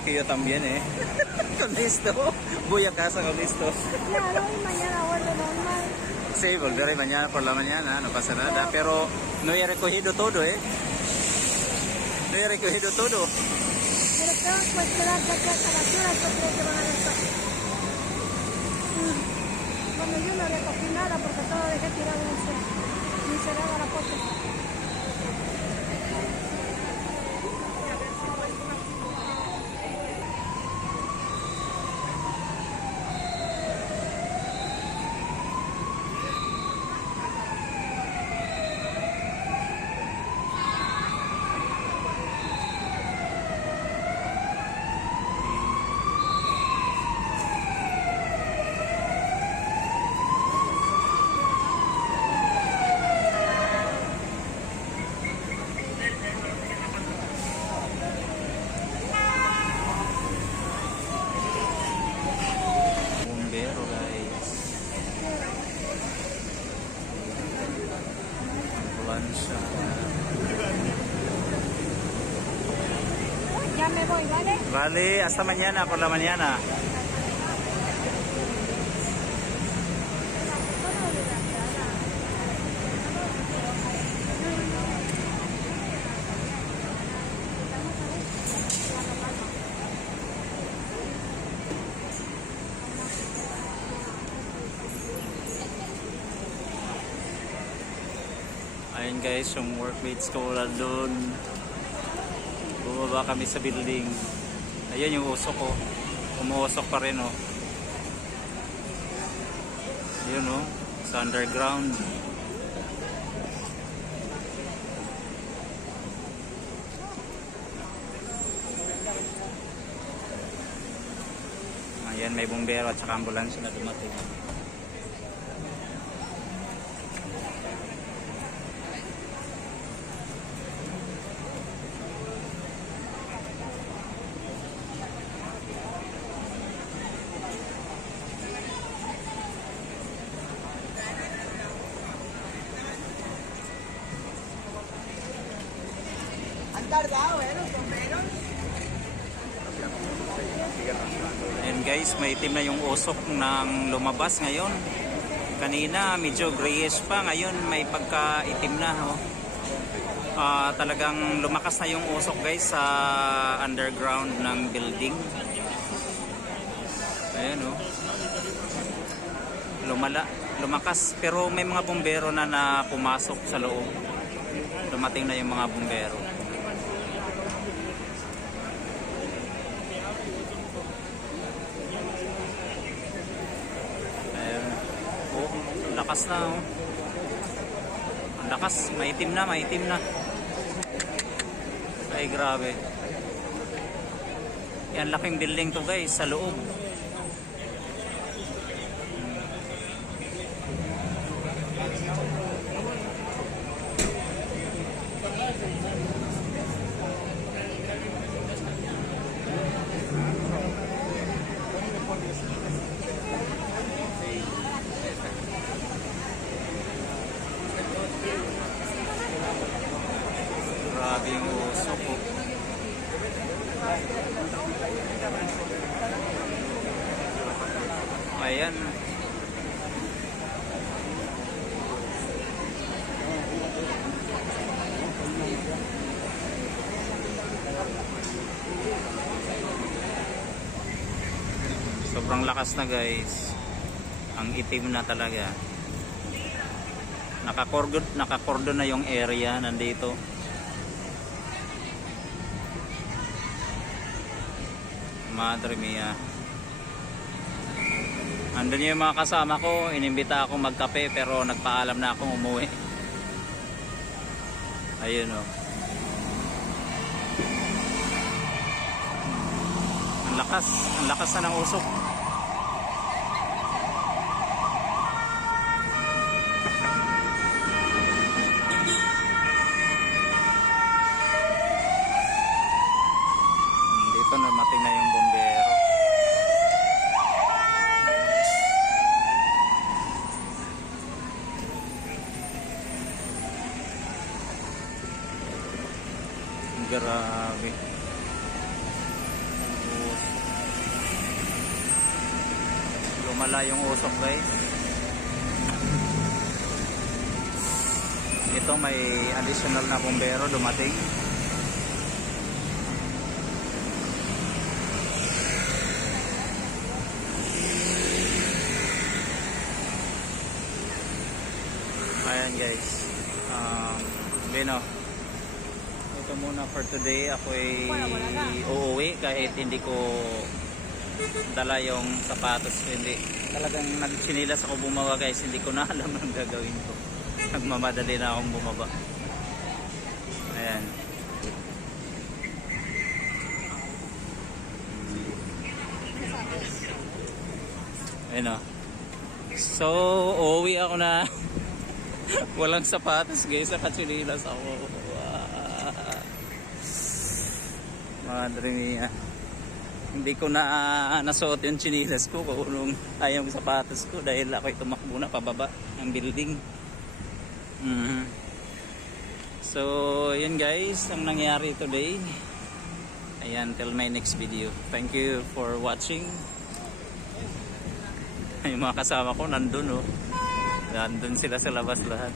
que yo también, ¿eh? Con esto, voy a casa con esto. Claro, y mañana vuelve normal. Sí, volveré mañana por la mañana, no pasa nada, pero no he recogido todo, ¿eh? No he recogido todo. Pero tengo que esperar que hasta las horas yo creo que van a recoger. Bueno, yo no recogí nada porque todo dejé tirado en el suelo. Ni cerrada la puerta. Bombero, guys. Ambulancia. Ya me voy, ¿vale? Vale, hasta mañana por la mañana. Ayun guys, yung workmates ko wala doon. Bumaba kami sa building. Ayun yung usok ko. Umuusok pa rin oh. Ayun oh, sa underground. Ayan, may bumbero at saka ambulansya na dumating. Ayan guys, may itim na yung usok ng lumabas ngayon. Kanina medyo grayish pa, ngayon may pagka-itim na oh. Talagang lumakas na yung usok guys sa underground ng building. Ayan oh. Lumakas pero may mga bumbero na pumasok sa loob. Dumating na yung mga bumbero. Lakas na oh. Ang lakas, maitim na. Ay grabe. Yan laking building to guys sa loob. Grabe yung usok ko. Ayan. Sobrang lakas na guys. Ang itim na talaga. Nakakordon na yung area nandito. Madre mia. Andun yung mga kasama ko, inimbita ako magkape pero nagpaalam na akong umuwi. Ayun oh. Ang lakas na ng usok. Dito namating na yung bombero. Grabe. Lumala yung usok guys. Ito may additional na bumbero dumating. Ayan guys. Beno. Ito muna for today. Ako ay uuwi kahit hindi ko dala yung sapatos ko. Hindi. Talagang nagchinilas ako bumaba guys. Hindi ko na alam ang gagawin ko. Nagmamadali na akong bumaba. Ayan. Ayan o. So, uuwi ako na walang sapatos guys. Nakachinilas ako. Madre mia. Hindi ko na nasuot yung chinilas ko kung ayaw yung sapatos ko dahil ako'y tumakbo na pababa ng building. So, yun guys ang nangyari today. Ayan, till my next video. Thank you for watching. Yung mga kasama ko nandun oh. Nandun sila sa labas lahat.